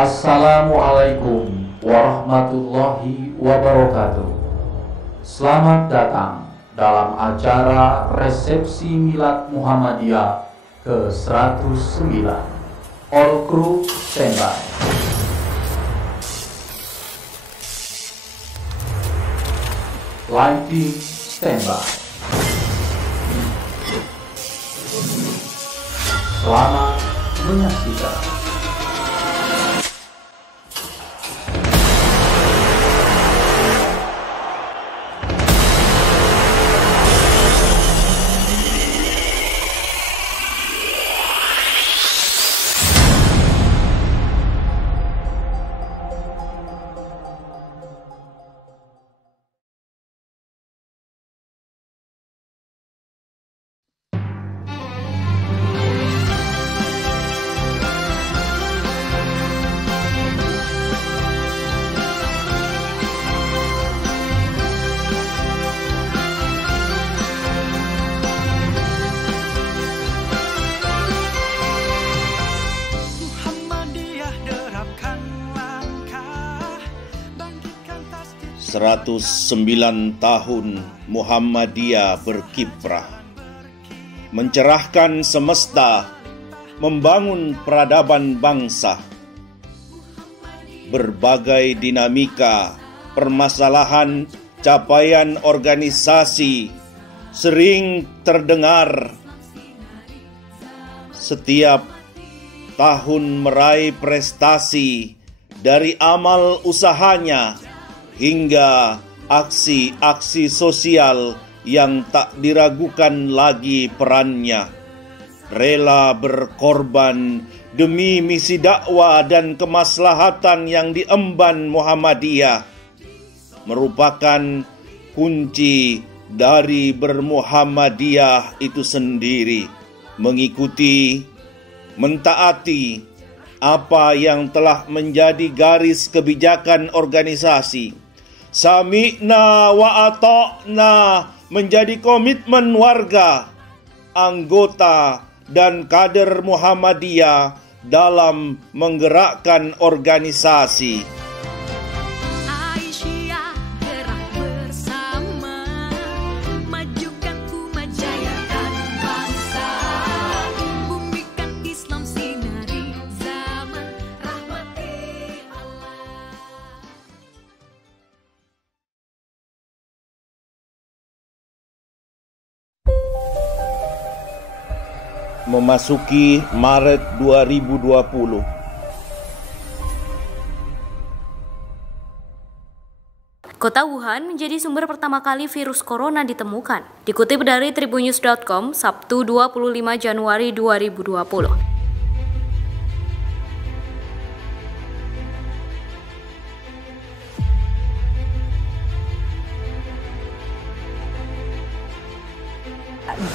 Assalamualaikum warahmatullahi wabarakatuh. Selamat datang dalam acara resepsi Milad Muhammadiyah ke-109. All crew standby. Lighting standby. Selamat menyaksikan. Seratus 109 tahun Muhammadiyah berkiprah, mencerahkan semesta, membangun peradaban bangsa. Berbagai dinamika, permasalahan, capaian organisasi sering terdengar. Setiap tahun meraih prestasi dari amal usahanya hingga aksi-aksi sosial yang tak diragukan lagi perannya. Rela berkorban demi misi dakwah dan kemaslahatan yang diemban Muhammadiyah merupakan kunci dari bermuhammadiyah itu sendiri. Mengikuti, mentaati apa yang telah menjadi garis kebijakan organisasi. Sami'na wa ata'na menjadi komitmen warga, anggota, dan kader Muhammadiyah dalam menggerakkan organisasi. Memasuki Maret 2020. Kota Wuhan menjadi sumber pertama kali virus corona ditemukan. Dikutip dari tribunnews.com, Sabtu 25 Januari 2020.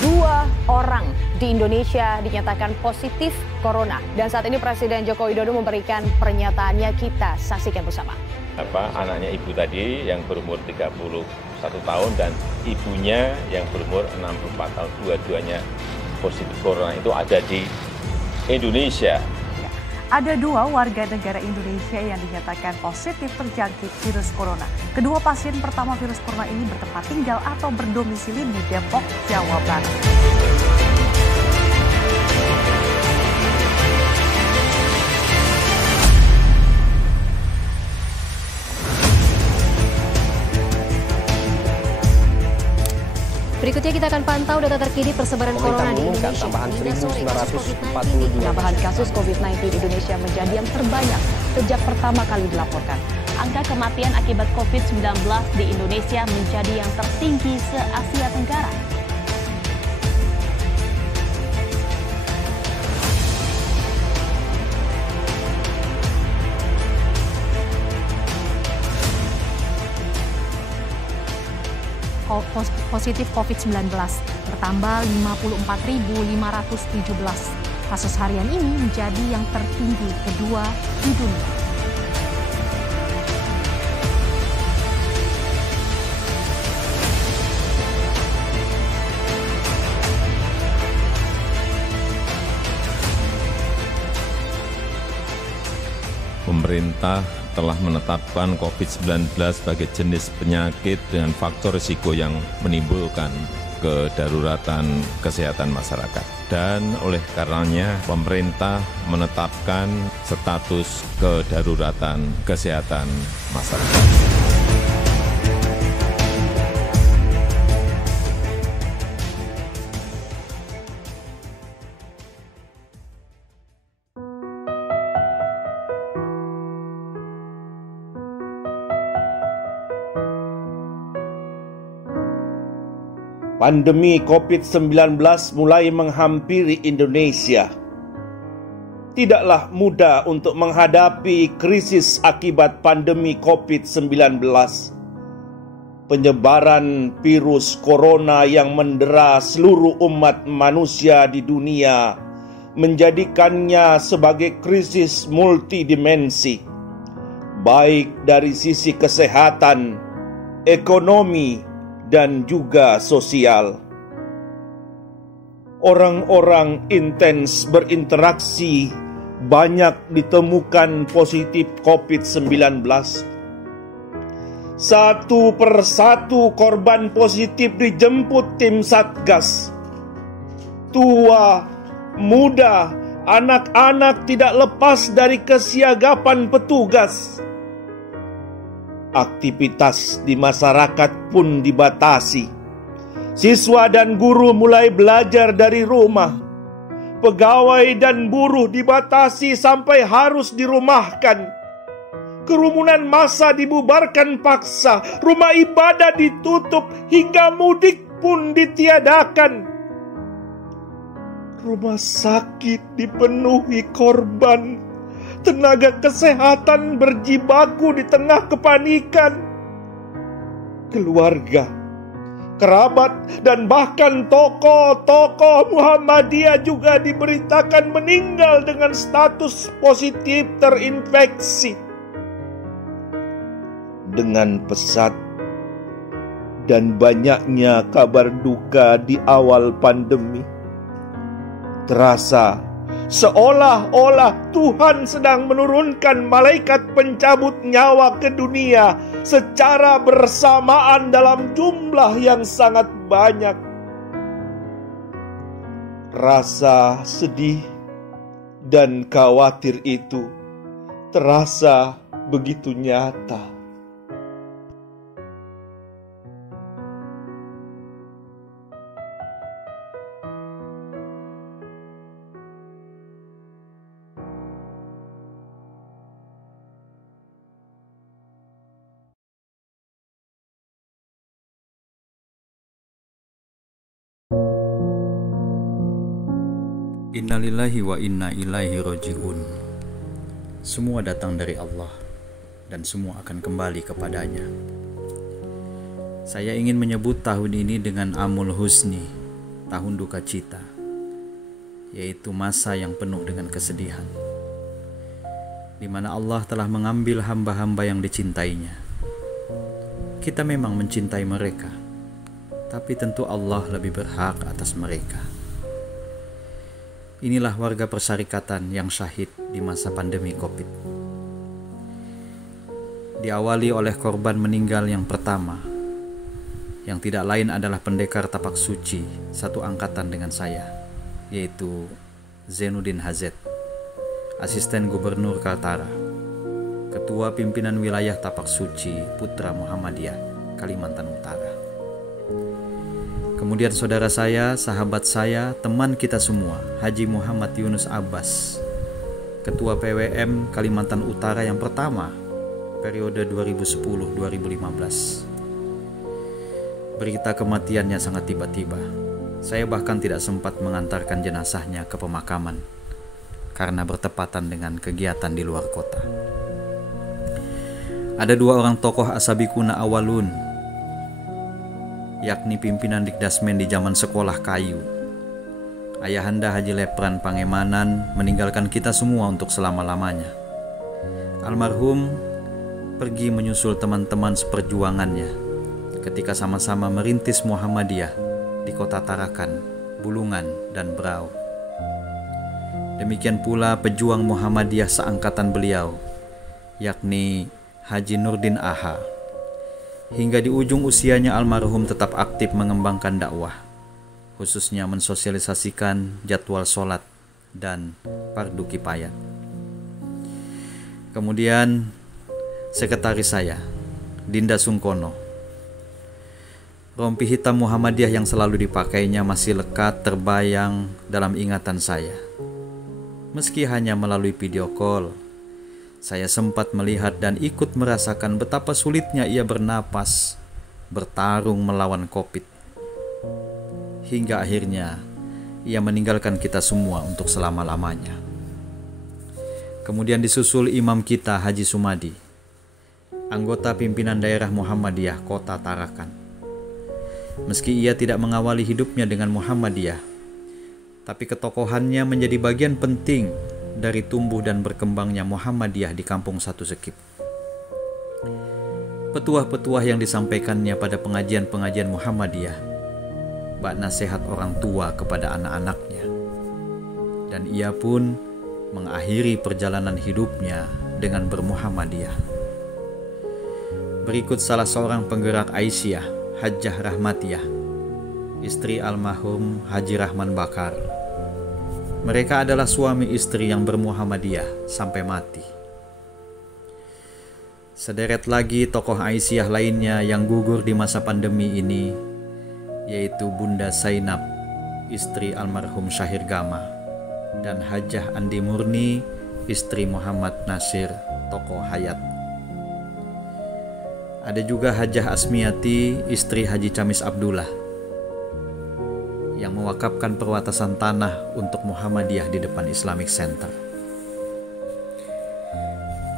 Dua orang di Indonesia dinyatakan positif corona, dan saat ini Presiden Joko Widodo memberikan pernyataannya. Kita saksikan bersama. Anaknya ibu tadi yang berumur 31 tahun dan ibunya yang berumur 64 tahun, dua-duanya positif corona itu ada di Indonesia. Ada dua warga negara Indonesia yang dinyatakan positif terjangkit virus corona. Kedua pasien pertama virus corona ini bertempat tinggal atau berdomisili di Depok, Jawa Barat. Berikutnya kita akan pantau data terkini persebaran corona di Indonesia. Tambahan 1.942 penambahan kasus COVID-19 di Indonesia menjadi yang terbanyak sejak pertama kali dilaporkan. Angka kematian akibat COVID-19 di Indonesia menjadi yang tertinggi se-Asia Tenggara. Positif COVID-19 bertambah 54.517. Kasus harian ini menjadi yang tertinggi kedua di dunia. pemerintah telah menetapkan COVID-19 sebagai jenis penyakit dengan faktor risiko yang menimbulkan kedaruratan kesehatan masyarakat. Dan oleh karenanya pemerintah menetapkan status kedaruratan kesehatan masyarakat. Pandemi COVID-19 mulai menghampiri Indonesia. Tidaklah mudah untuk menghadapi krisis akibat pandemi COVID-19. Penyebaran virus corona yang mendera seluruh umat manusia di dunia menjadikannya sebagai krisis multidimensi, baik dari sisi kesehatan, ekonomi, dan juga sosial. Orang-orang intens berinteraksi, banyak ditemukan positif COVID-19. Satu persatu korban positif dijemput tim Satgas. Tua, muda, anak-anak tidak lepas dari kesiagapan petugas. Aktivitas di masyarakat pun dibatasi. Siswa dan guru mulai belajar dari rumah. Pegawai dan buruh dibatasi sampai harus dirumahkan. Kerumunan massa dibubarkan paksa. Rumah ibadah ditutup hingga mudik pun ditiadakan. Rumah sakit dipenuhi korban. Tenaga kesehatan berjibaku di tengah kepanikan. Keluarga, kerabat, dan bahkan tokoh-tokoh Muhammadiyah juga diberitakan meninggal dengan status positif terinfeksi. Dengan pesat dan banyaknya kabar duka di awal pandemi, terasa seolah-olah Tuhan sedang menurunkan malaikat pencabut nyawa ke dunia secara bersamaan dalam jumlah yang sangat banyak. Rasa sedih dan khawatir itu terasa begitu nyata. Innalillahi wa inna ilaihi raji'un. Semua datang dari Allah dan semua akan kembali kepadanya. Saya ingin menyebut tahun ini dengan Amul Husni, tahun duka cita, yaitu masa yang penuh dengan kesedihan, di mana Allah telah mengambil hamba-hamba yang dicintainya. Kita memang mencintai mereka, tapi tentu Allah lebih berhak atas mereka. Inilah warga persyarikatan yang syahid di masa pandemi COVID. Diawali oleh korban meninggal yang pertama, yang tidak lain adalah pendekar tapak suci satu angkatan dengan saya, yaitu Zainuddin Hazet, asisten gubernur Kaltara, ketua pimpinan wilayah tapak suci Putra Muhammadiyah, Kalimantan Utara. Kemudian saudara saya, sahabat saya, teman kita semua, Haji Muhammad Yunus Abbas, Ketua PWM Kalimantan Utara yang pertama, periode 2010-2015. Berita kematiannya sangat tiba-tiba. Saya bahkan tidak sempat mengantarkan jenazahnya ke pemakaman, karena bertepatan dengan kegiatan di luar kota. Ada dua orang tokoh Ashabikuna Awalun, yakni pimpinan Dikdasmen di zaman sekolah kayu. Ayahanda Haji Lepran Pangemanan meninggalkan kita semua untuk selama-lamanya. Almarhum pergi menyusul teman-teman seperjuangannya ketika sama-sama merintis Muhammadiyah di kota Tarakan, Bulungan, dan Berau. Demikian pula pejuang Muhammadiyah seangkatan beliau yakni Haji Nurdin Aha. Hingga di ujung usianya almarhum tetap aktif mengembangkan dakwah, khususnya mensosialisasikan jadwal sholat dan fardu kifayah. Kemudian sekretaris saya, Dinda Sungkono. Rompi hitam Muhammadiyah yang selalu dipakainya masih lekat terbayang dalam ingatan saya. Meski hanya melalui video call, saya sempat melihat dan ikut merasakan betapa sulitnya ia bernapas, bertarung melawan COVID. Hingga akhirnya ia meninggalkan kita semua untuk selama-lamanya. Kemudian disusul imam kita Haji Sumadi, anggota pimpinan daerah Muhammadiyah Kota Tarakan. Meski ia tidak mengawali hidupnya dengan Muhammadiyah, tapi ketokohannya menjadi bagian penting dari tumbuh dan berkembangnya Muhammadiyah di Kampung Satu Sekip. Petuah-petuah yang disampaikannya pada pengajian-pengajian Muhammadiyah, bak nasihat orang tua kepada anak-anaknya, dan ia pun mengakhiri perjalanan hidupnya dengan bermuhammadiyah. Berikut salah seorang penggerak Aisyah, Hajjah Rahmatiyah, istri almarhum Haji Rahman Bakar. Mereka adalah suami istri yang bermuhammadiyah sampai mati. Sederet lagi tokoh Aisyah lainnya yang gugur di masa pandemi ini, yaitu Bunda Zainab, istri almarhum Syahir Gama, dan Hajjah Andi Murni, istri Muhammad Nasir, tokoh Hayat. Ada juga Hajjah Asmiati, istri Haji Camis Abdullah, yang mewakafkan perwatasan tanah untuk Muhammadiyah di depan Islamic Center.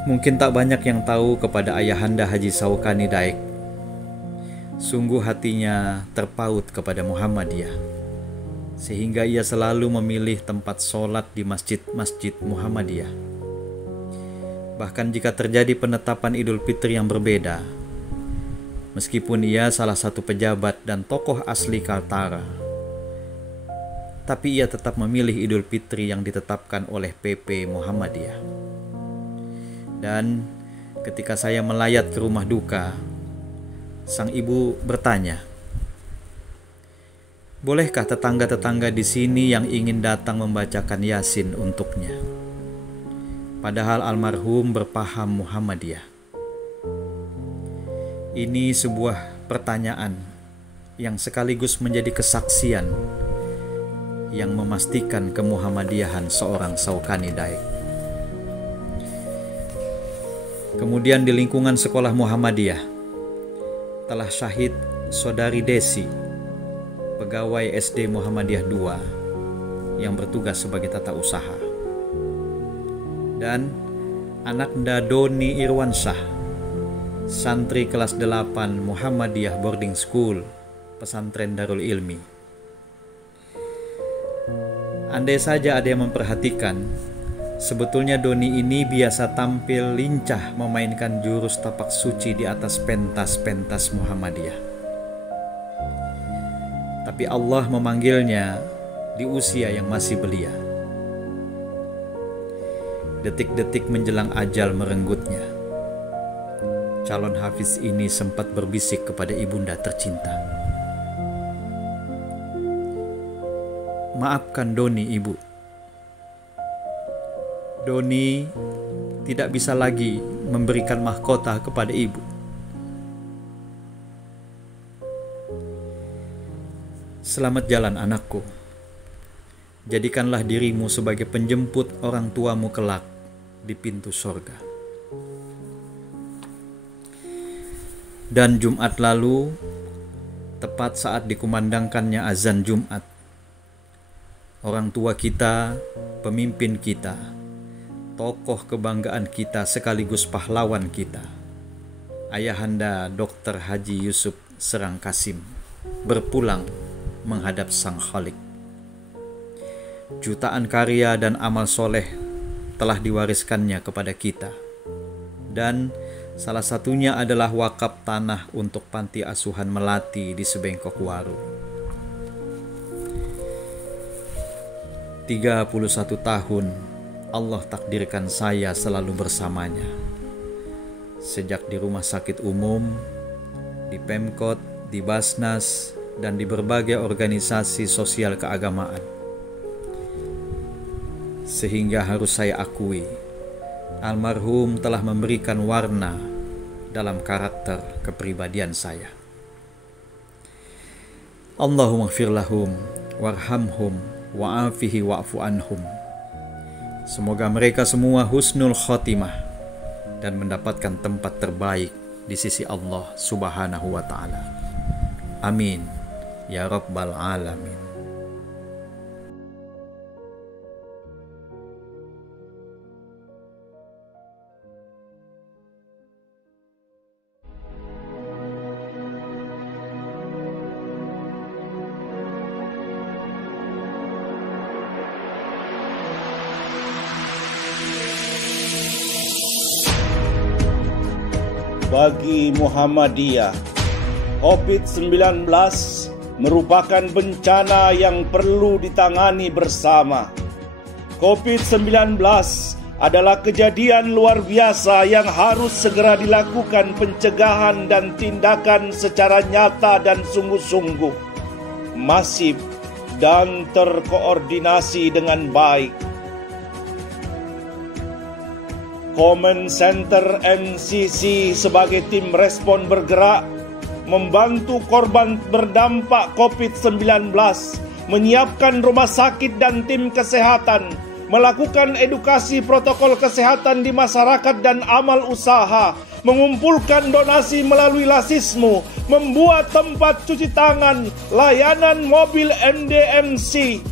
Mungkin tak banyak yang tahu kepada ayahanda Haji Saukani Daek. Sungguh hatinya terpaut kepada Muhammadiyah, sehingga ia selalu memilih tempat sholat di masjid-masjid Muhammadiyah. Bahkan jika terjadi penetapan Idul Fitri yang berbeda, meskipun ia salah satu pejabat dan tokoh asli Kaltara, tapi ia tetap memilih Idul Fitri yang ditetapkan oleh PP Muhammadiyah. Dan ketika saya melayat ke rumah duka, sang ibu bertanya, "Bolehkah tetangga-tetangga di sini yang ingin datang membacakan Yasin untuknya?" Padahal almarhum berpaham Muhammadiyah. Ini sebuah pertanyaan yang sekaligus menjadi kesaksian yang memastikan kemuhammadiyahan seorang Saukani Daek. Kemudian di lingkungan sekolah Muhammadiyah telah syahid Saudari Desi, pegawai SD Muhammadiyah 2 yang bertugas sebagai tata usaha, dan anaknya Doni Irwansyah, santri kelas 8 Muhammadiyah Boarding School, Pesantren Darul Ilmi. Andai saja ada yang memperhatikan, sebetulnya Doni ini biasa tampil lincah memainkan jurus tapak suci di atas pentas-pentas Muhammadiyah. Tapi Allah memanggilnya di usia yang masih belia. Detik-detik menjelang ajal merenggutnya, calon hafiz ini sempat berbisik kepada ibunda tercinta, "Maafkan Doni, Ibu. Doni tidak bisa lagi memberikan mahkota kepada Ibu. Selamat jalan anakku. Jadikanlah dirimu sebagai penjemput orang tuamu kelak di pintu sorga." Dan Jumat lalu, tepat saat dikumandangkannya azan Jumat, orang tua kita, pemimpin kita, tokoh kebanggaan kita sekaligus pahlawan kita, Ayahanda Dr. Haji Yusuf Serang Kasim, berpulang menghadap Sang Khalik. Jutaan karya dan amal soleh telah diwariskannya kepada kita, dan salah satunya adalah wakaf tanah untuk panti asuhan melati di Sebengkok Waru. 31 tahun Allah takdirkan saya selalu bersamanya. sejak di rumah sakit umum, di Pemkot, di Basnas, dan di berbagai organisasi sosial keagamaan. Sehingga harus saya akui, almarhum telah memberikan warna dalam karakter kepribadian saya. Allahumma ighfir lahum warhamhum wa'afihi wa'fu anhum. Semoga mereka semua husnul khotimah dan mendapatkan tempat terbaik di sisi Allah Subhanahu wa ta'ala. Amin ya rabbal alamin. Bagi Muhammadiyah, COVID-19 merupakan bencana yang perlu ditangani bersama. COVID-19 adalah kejadian luar biasa yang harus segera dilakukan pencegahan dan tindakan secara nyata dan sungguh-sungguh, masif dan terkoordinasi dengan baik. Command Center MCC sebagai tim respon bergerak membantu korban berdampak COVID-19, menyiapkan rumah sakit dan tim kesehatan, melakukan edukasi protokol kesehatan di masyarakat dan amal usaha, mengumpulkan donasi melalui Lasismu, membuat tempat cuci tangan, layanan mobil MDMC,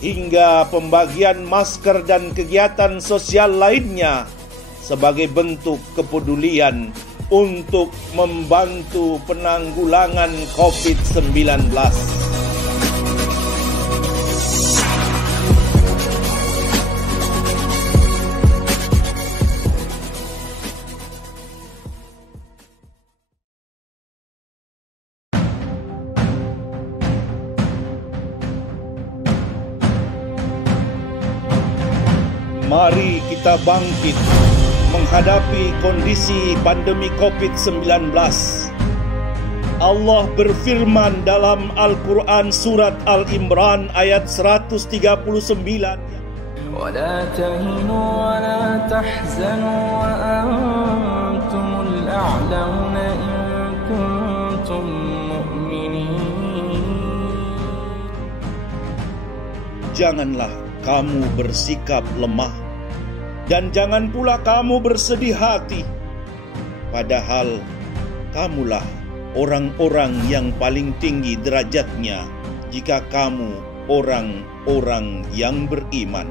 hingga pembagian masker dan kegiatan sosial lainnya sebagai bentuk kepedulian untuk membantu penanggulangan COVID-19. Mari kita bangkit menghadapi kondisi pandemi COVID-19. Allah berfirman dalam Al-Quran surat Al-Imran ayat 139. وَلَا تَهِنُوا وَلَا تَحْزَنُوا وَأَنْتُمُ الْأَعْلَوْنَ إِن كُنتُم مُّؤْمِنِينَ. Janganlah kamu bersikap lemah, dan jangan pula kamu bersedih hati, padahal kamulah orang-orang yang paling tinggi derajatnya jika kamu orang-orang yang beriman.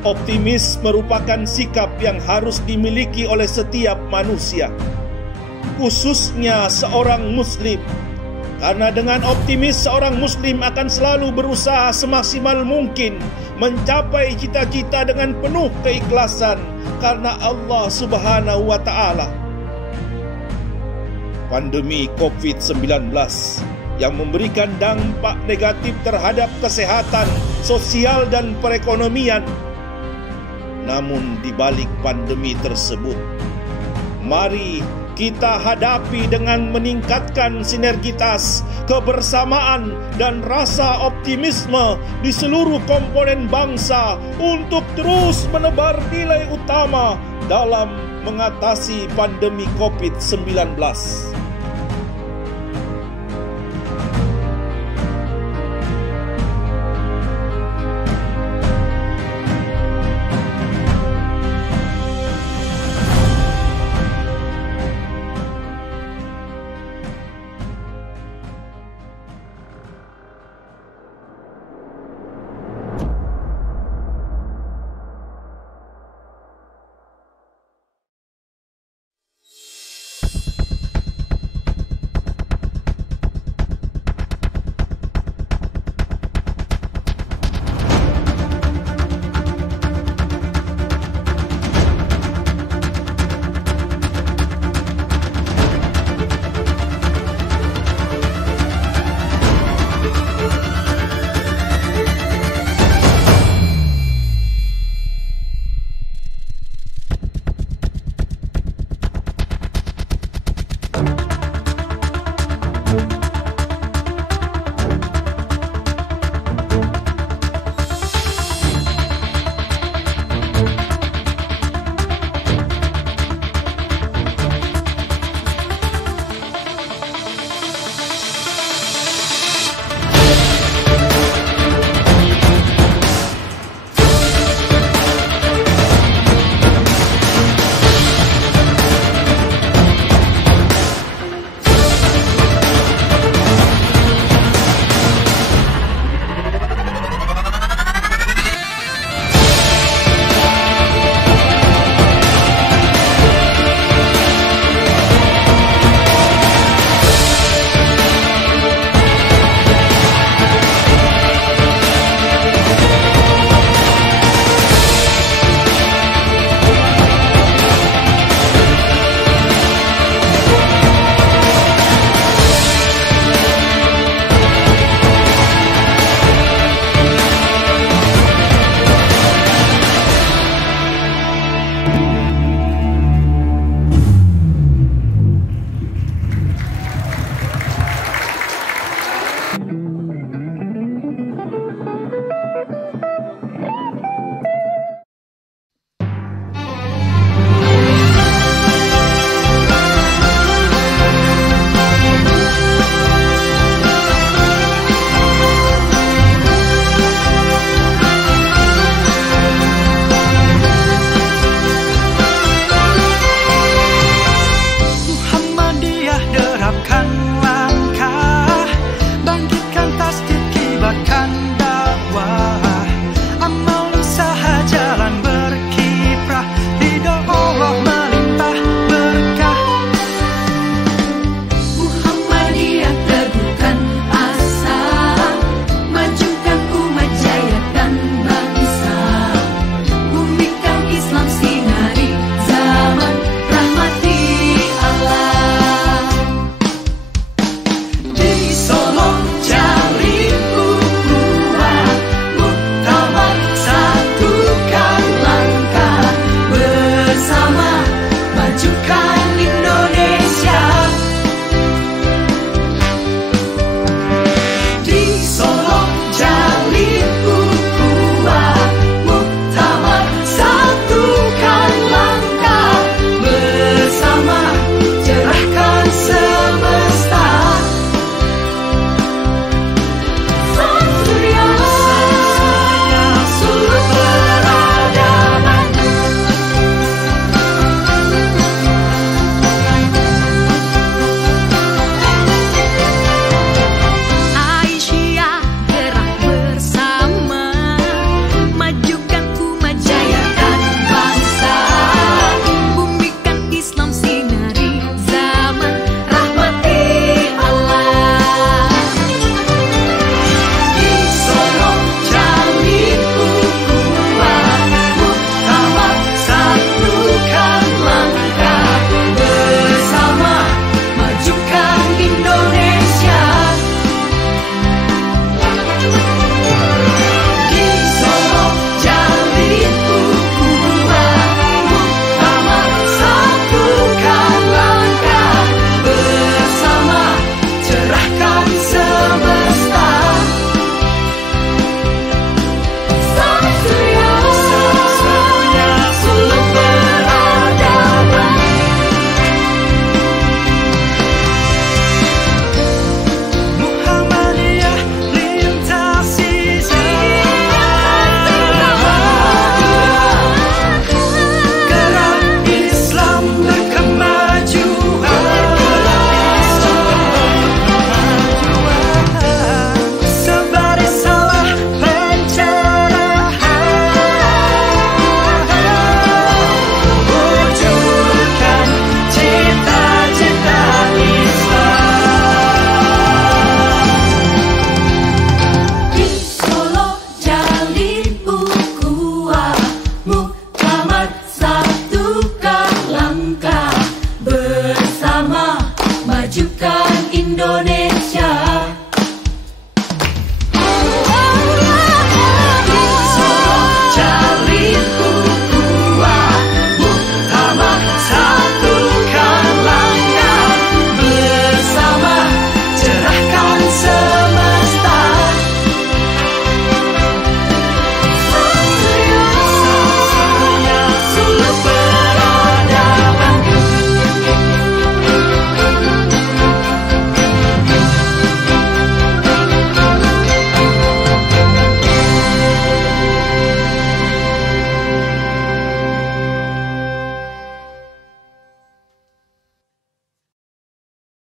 Optimis merupakan sikap yang harus dimiliki oleh setiap manusia, khususnya seorang muslim. Karena dengan optimis seorang muslim akan selalu berusaha semaksimal mungkin mencapai cita-cita dengan penuh keikhlasan karena Allah Subhanahu wa ta'ala. Pandemi COVID-19 yang memberikan dampak negatif terhadap kesehatan, sosial dan perekonomian. Namun di balik pandemi tersebut, mari kita hadapi dengan meningkatkan sinergitas, kebersamaan, dan rasa optimisme di seluruh komponen bangsa untuk terus menebar nilai utama dalam mengatasi pandemi COVID-19.